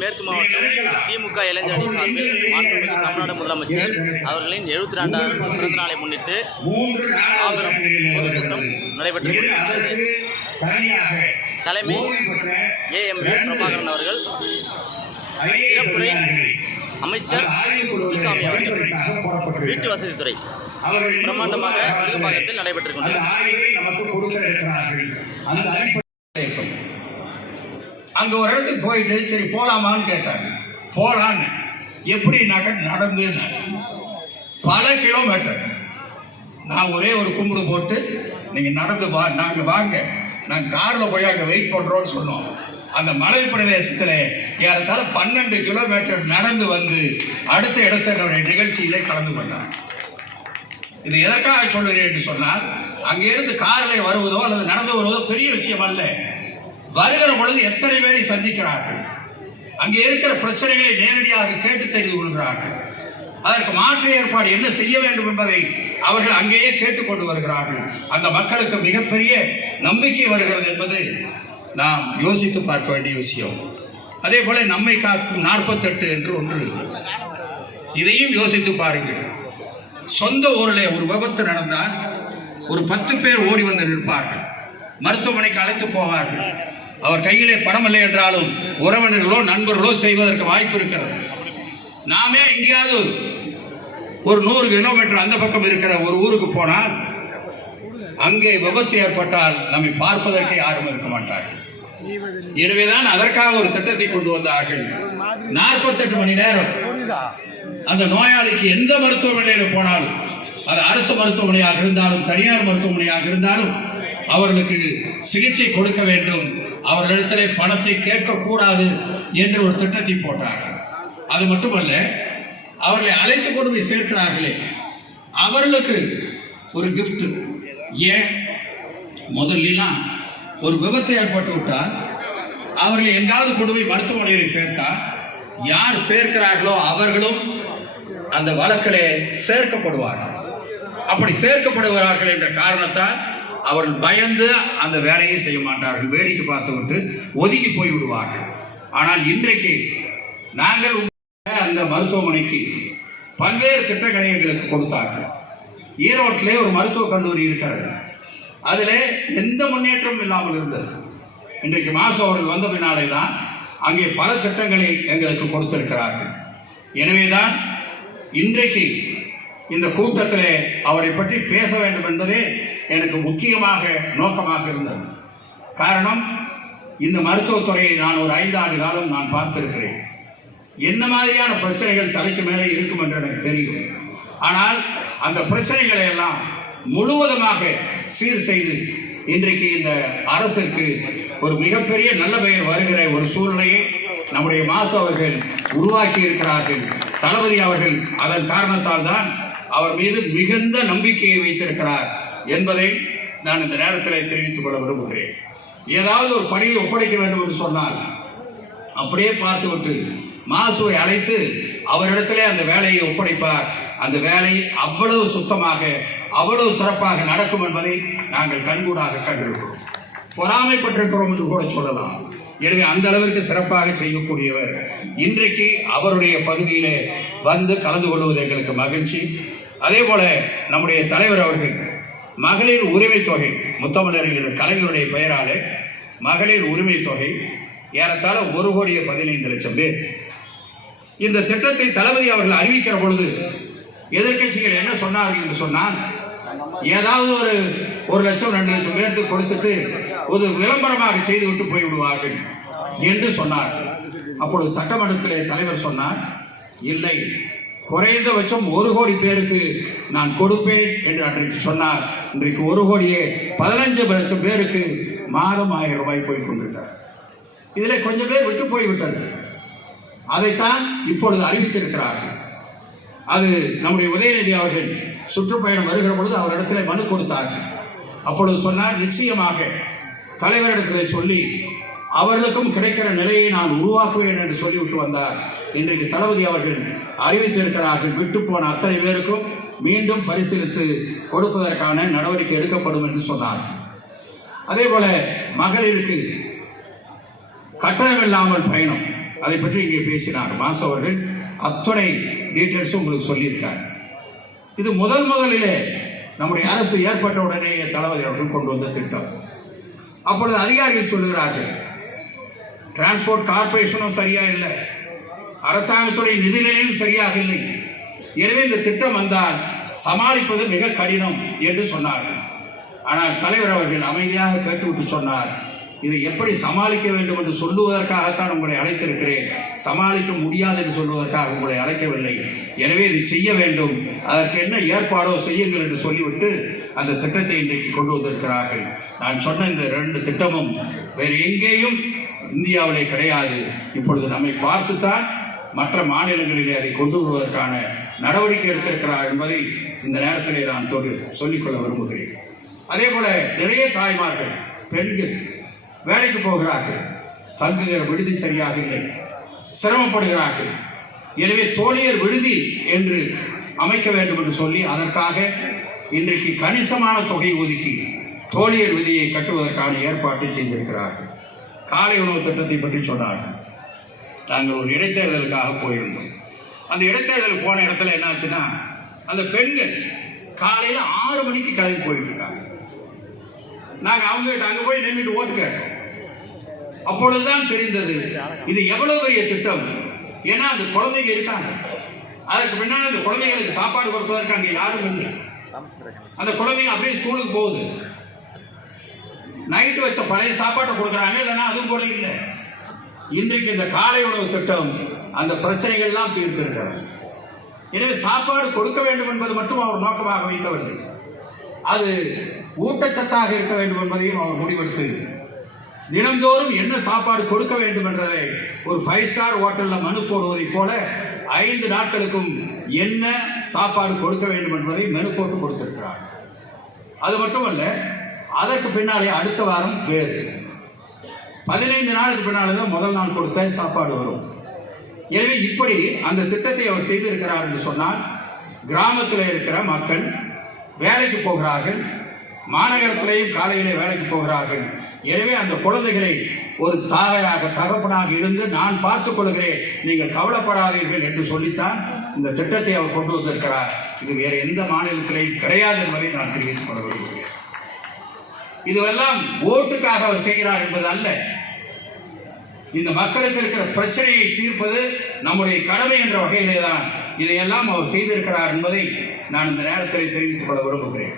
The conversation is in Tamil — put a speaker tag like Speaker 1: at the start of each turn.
Speaker 1: மேற்கு மாவட்டம் திமுக இளைஞரணி சார்பில் மாண்புமிகு தமிழ்நாடு முதலமைச்சர் அவர்களின் எழுபத்தி ரெண்டாவது பிறந்த நாளை முன்னிட்டு மாபெரும் பொதுக்கூட்டம் நடைபெற்று தலைமை ஏ எம் பிரபாகரன் அவர்கள் சிறப்புரை அமைச்சர் முத்துசாமி அவர்கள் வீட்டு வசதித்துறை பிரம்மாண்டமாக விருகம்பாக்கத்தில் நடைபெற்றுக்
Speaker 2: தேசம் அங்க ஒரு இடத்துக்கு போயிட்டு சரி போலாமான்னு கேட்டாங்க போலான்னு. எப்படி நக நடந்துன்னு பல கிலோமீட்டர் நான் ஒரே ஒரு கும்பிடு போட்டு நீங்கள் நடந்து வா நாங்கள் வாங்க. நாங்கள் காரில் போய் அங்கே வெயிட் பண்ணுறோம்னு சொன்னோம். அந்த மலை பிரதேசத்தில் ஏறத்தாழ பன்னெண்டு கிலோமீட்டர் நடந்து வந்து அடுத்த இடத்தினுடைய நிகழ்ச்சியிலே கலந்து கொண்டாங்க இது எதற்காக சொல்கிறேன் என்று சொன்னால் அங்கிருந்து காரில் வருவதோ அல்லது நடந்து வருவதோ பெரிய விஷயம் அல்ல. வருகிற பொழுது எத்தனை பேரை சந்திக்கிறார்கள்? அங்கே இருக்கிற பிரச்சனைகளை நேரடியாக கேட்டு தெரிந்து கொள்கிறார்கள். அதற்கு மாற்று ஏற்பாடு என்ன செய்ய வேண்டும் என்பதை அவர்கள் அங்கேயே கேட்டுக்கொண்டு வருகிறார்கள். அந்த மக்களுக்கு மிகப்பெரிய நம்பிக்கை வருகிறது என்பது நாம் யோசித்து பார்க்க வேண்டிய விஷயம். அதே போல நம்மை காக்கும் நாற்பத்தெட்டு என்று ஒன்று. இதையும் யோசித்து பாருங்கள். சொந்த ஊரில் ஒரு விபத்து நடந்தால் ஒரு பத்து பேர் ஓடி வந்து நிற்பார்கள். மருத்துவமனைக்கு அழைத்து போவார்கள். அவர் கையிலே பணம் இல்லை என்றாலும் உறவினர்களோ நண்பர்களோ செய்வதற்கு வாய்ப்பு இருக்கிறது. நாமே எங்கேயாவது ஒரு நூறு கிலோமீட்டர் அந்த பக்கம் இருக்கிற ஒரு ஊருக்கு போனால் அங்கே விபத்து ஏற்பட்டால் நம்மை பார்ப்பதற்கு யாரும் இருக்க மாட்டார்கள். எனவேதான் அதற்காக ஒரு திட்டத்தை கொண்டு வந்தார்கள். நாற்பத்தெட்டு மணி நேரம். அந்த நோயாளிக்கு எந்த மருத்துவமனையில் போனாலும் அது அரசு மருத்துவமனையாக இருந்தாலும் தனியார் மருத்துவமனையாக இருந்தாலும் அவர்களுக்கு சிகிச்சை கொடுக்க வேண்டும். அவர்களிடத்திலே பணத்தை கேட்கக்கூடாது என்று ஒரு திட்டத்தை போட்டார்கள். அது மட்டுமல்ல அவர்களை அழைத்து கொண்டு போய் சேர்க்கிறார்களே. அவர்களுக்கு ஒரு கிஃப்ட் ஏன்? முதல்லாம் ஒரு விபத்து ஏற்பட்டு விட்டால் அவர்களை எங்காவது கொண்டு போய் மருத்துவமனையில் சேர்த்தால் யார் சேர்க்கிறார்களோ அவர்களும் அந்த வழக்கிலே சேர்க்கப்படுவார்கள். அப்படி சேர்க்கப்படுகிறார்கள் என்ற காரணத்தால் அவர்கள் பயந்து அந்த வேலையை செய்ய மாட்டார்கள். வேடிக்கை பார்த்துவிட்டு ஒதுங்கி போய் விடுவார்கள் ஆனால் இன்றைக்கு நாங்கள் அந்த மருத்துவமனைக்கு பல்வேறு திட்டங்களை எங்களுக்கு கொடுத்தார்கள். ஈரோட்டிலே ஒரு மருத்துவக் கல்லூரி இருக்கிறது. அதில் எந்த முன்னேற்றமும் இல்லாமல் இருந்தது. இன்றைக்கு மாசம் அவர்கள் வந்த பின்னாலே தான் அங்கே பல திட்டங்களை எங்களுக்கு கொடுத்திருக்கிறார்கள். எனவேதான் இன்றைக்கு இந்த கூட்டத்தில் அவரை பற்றி பேச வேண்டும் என்பதே எனக்கு முக்கியமாக நோக்கமாக இருந்தது. காரணம் இந்த மருத்துவத்துறையை நான் ஒரு ஐந்து ஆண்டு காலம் நான் பார்த்திருக்கிறேன். என்ன மாதிரியான பிரச்சனைகள் தலைக்கு மேலே இருக்கும் என்று எனக்கு தெரியும். ஆனால் அந்த பிரச்சனைகளை எல்லாம் முழுவதுமாக சீர் செய்து இன்றைக்கு இந்த அரசுக்கு ஒரு மிகப்பெரிய நல்ல பெயர் வருகிற ஒரு சூழ்நிலையை நம்முடைய மாசு அவர்கள் உருவாக்கி இருக்கிறார்கள். தளபதி அவர்கள் அதன் காரணத்தால் தான் அவர் மீது மிகுந்த நம்பிக்கையை வைத்திருக்கிறார். என்பதை நான் இந்த நேரத்தில் தெரிவித்துக் கொள்ள விரும்புகிறேன். ஏதாவது ஒரு பணியை ஒப்படைக்க வேண்டும் என்று சொன்னால் அப்படியே பார்த்துவிட்டு மாசுவை அழைத்து அவரிடத்திலே அந்த வேலையை ஒப்படைப்பார். அந்த வேலை அவ்வளவு சுத்தமாக அவ்வளவு சிறப்பாக நடக்கும் என்பதை நாங்கள் கண்கூடாக கண்டிருக்கிறோம். பொறாமைப்பட்டிருக்கிறோம் என்று கூட சொல்லலாம். எனவே அந்த அளவிற்கு சிறப்பாக செய்யக்கூடியவர் இன்றைக்கு அவருடைய பகுதியிலே வந்து கலந்து கொள்வது எங்களுக்கு மகிழ்ச்சி. அதே போல நம்முடைய தலைவர் அவர்கள் மகளிர் உரிமை தொகை. முத்தமிழறிஞர் கலைஞருடைய பெயராலே மகளிர் உரிமை தொகை ஏறத்தாழ ஒரு கோடியே பதினைந்து லட்சம் பேர். இந்த திட்டத்தை தளபதி அவர்கள் அறிவிக்கிற பொழுது எதிர்கட்சிகள் என்ன சொன்னார்கள் என்று சொன்னால் ஏதாவது ஒரு ஒரு லட்சம் ரெண்டு லட்சம் பேருக்கு கொடுத்துட்டு ஒரு விளம்பரமாக செய்து விட்டு போய் விடுவார்கள் என்று சொன்னார் அப்பொழுது சட்டமன்றத்திலே தலைவர் சொன்னார் இல்லை குறைந்தபட்சம் ஒரு கோடி பேருக்கு நான் கொடுப்பேன் என்று அன்றைக்கு சொன்னார். இன்றைக்கு ஒரு கோடியே பதினஞ்சு லட்சம் பேருக்கு மாதம் ஆயிரம் ரூபாய் போய் கொண்டிருக்கிறார் இதில் கொஞ்சம் பேர் விட்டு போய்விட்டது. அதைத்தான் இப்பொழுது அறிவித்திருக்கிறார்கள். அது நம்முடைய உதயநிதி அவர்கள் சுற்றுப்பயணம் வருகிற பொழுது அவரிடத்தில் மனு கொடுத்தார்கள். அப்பொழுது சொன்னார் நிச்சயமாக தலைவரிடத்தில் சொல்லி அவர்களுக்கும் கிடைக்கிற நிலையை நான் உருவாக்குவேன் என்று சொல்லிவிட்டு வந்தார். இன்றைக்கு தளபதி அவர்கள் அறிவித்திருக்கிறார்கள். விட்டு போன அத்தனை பேருக்கும் மீண்டும் பரிசீலித்து கொடுப்பதற்கான நடவடிக்கை எடுக்கப்படும் என்று சொன்னார். அதே போல மகளிருக்கு கட்டணமில்லாமல் பயணம். அதை பற்றி இங்கே பேசினார் மாசு அவர்கள். அத்துணை டீட்டெயில்ஸும் உங்களுக்கு சொல்லியிருக்காங்க இது முதல் முதலிலே நம்முடைய அரசு ஏற்பட்ட உடனே தளபதி அவர்கள் கொண்டு வந்த திட்டம். அப்பொழுது அதிகாரிகள் சொல்லுகிறார்கள் டிரான்ஸ்போர்ட் கார்பரேஷனும் சரியா இல்லை. அரசாங்கத்துடைய நிதிநிலையும் சரியாக இல்லை எனவே இந்த திட்டம் வந்தால் சமாளிப்பது மிக கடினம் என்று சொன்னார்கள். ஆனால் தலைவர் அவர்கள் அமைதியாக கேட்டுவிட்டு சொன்னார் இதை எப்படி சமாளிக்க வேண்டும் என்று சொல்லுவதற்காகத்தான் உங்களை அழைத்திருக்கிறேன். சமாளிக்க முடியாது என்று சொல்வதற்காக உங்களை அழைக்கவில்லை. எனவே இதை செய்ய வேண்டும். அதற்கு என்ன ஏற்பாடோ செய்யுங்கள் என்று சொல்லிவிட்டு அந்த திட்டத்தை இன்றைக்கு கொண்டு வந்திருக்கிறார்கள். நான் சொன்ன இந்த ரெண்டு திட்டமும் வேறு எங்கேயும் இந்தியாவிலே கிடையாது. இப்பொழுது நம்மை பார்த்துத்தான் மற்ற மாநிலங்களிலே அதை கொண்டு வருவதற்கான நடவடிக்கை எடுத்திருக்கிறார் என்பதை இந்த நேரத்திலே நான் தொடு சொல்லிக்கொள்ள விரும்புகிறேன். அதே போல நிறைய தாய்மார்கள் பெண்கள் வேலைக்கு போகிறார்கள். தங்குகிற விடுதி சரியாக இல்லை. சிரமப்படுகிறார்கள். எனவே தோழியர் விடுதி என்று அமைக்க வேண்டும் என்று சொல்லி அதற்காக இன்றைக்கு கணிசமான தொகை ஒதுக்கி தோழியர் விதியை கட்டுவதற்கான ஏற்பாட்டை செய்திருக்கிறார்கள். காலை உணவு திட்டத்தை பற்றி சொன்னார்கள். நாங்கள் ஒரு இடைத்தேர்தலுக்காக போயிருந்தோம். அந்த இடைத்தேர்தலுக்கு போன இடத்துல என்ன ஆச்சுன்னா அந்த பெண்கள் காலையில் ஆறு மணிக்கு கிளம்பி போயிட்டு இருக்காங்க நாங்கள் அவங்க அங்கே போய் நின்றுட்டு ஓட்டு கேட்டோம். அப்பொழுதுதான் தெரிந்தது இது எவ்வளோ பெரிய திட்டம்? ஏன்னா அந்த குழந்தைங்க இருக்காங்க. அதற்கு பின்னால் அந்த குழந்தைங்களுக்கு சாப்பாடு கொடுப்பதற்கு அங்கே யாரும் இல்லை. அந்த குழந்தைங்க அப்படியே ஸ்கூலுக்கு போகுது. நைட்டு வச்ச பழைய சாப்பாட்டை கொடுக்குறாங்க இல்லைன்னா அதுவும் கூட இல்லை. இன்றைக்கு இந்த காலை உணவு திட்டம் அந்த பிரச்சனைகள்லாம் தீர்த்திருக்கிறது. எனவே சாப்பாடு கொடுக்க வேண்டும் என்பது மட்டும் அவர் நோக்கமாக வைக்கவில்லை. அது ஊட்டச்சத்தாக இருக்க வேண்டும் என்பதையும் அவர் முடிவெடுத்து தினந்தோறும் என்ன சாப்பாடு கொடுக்க வேண்டும் என்றதை ஒரு ஃபைவ் ஸ்டார் ஹோட்டலில் மனு போடுவதைப் போல ஐந்து நாட்களுக்கும் என்ன சாப்பாடு கொடுக்க வேண்டும் என்பதை மெனு போட்டு கொடுத்திருக்கிறார். அது மட்டுமல்ல அதற்கு பின்னாலே அடுத்த வாரம் வேறு. பதினைந்து நாளுக்கு பின்னாலே தான் முதல் நாள் கொடுத்த சாப்பாடு வரும். எனவே இப்படி அந்த திட்டத்தை அவர் செய்திருக்கிறார் என்று சொன்னால் கிராமத்தில் இருக்கிற மக்கள் வேலைக்கு போகிறார்கள் மாநகரத்திலேயும் காலையிலே வேலைக்கு போகிறார்கள். எனவே அந்த குழந்தைகளை ஒரு தாரையாக தகப்பனாக இருந்து நான் பார்த்துக் கொள்கிறேன் நீங்கள் கவலைப்படாதீர்கள் என்று சொல்லித்தான் இந்த திட்டத்தை அவர் கொண்டு வந்திருக்கிறார். இது வேறு எந்த மாநிலத்திலையும் கிடையாது என்பதை நான் தெரிவித்துக் கொள்ள விரும்புகிறேன். இதுவெல்லாம் ஓட்டுக்காக அவர் செய்கிறார் என்பது அல்ல. இந்த மக்களுக்கு இருக்கிற பிரச்சனையை தீர்ப்பது நம்முடைய கடமை என்ற வகையிலே தான் இதையெல்லாம் அவர் செய்திருக்கிறார் என்பதை நான் இந்த நேரத்தில் தெரிவித்துக் கொள்ள விரும்புகிறேன்.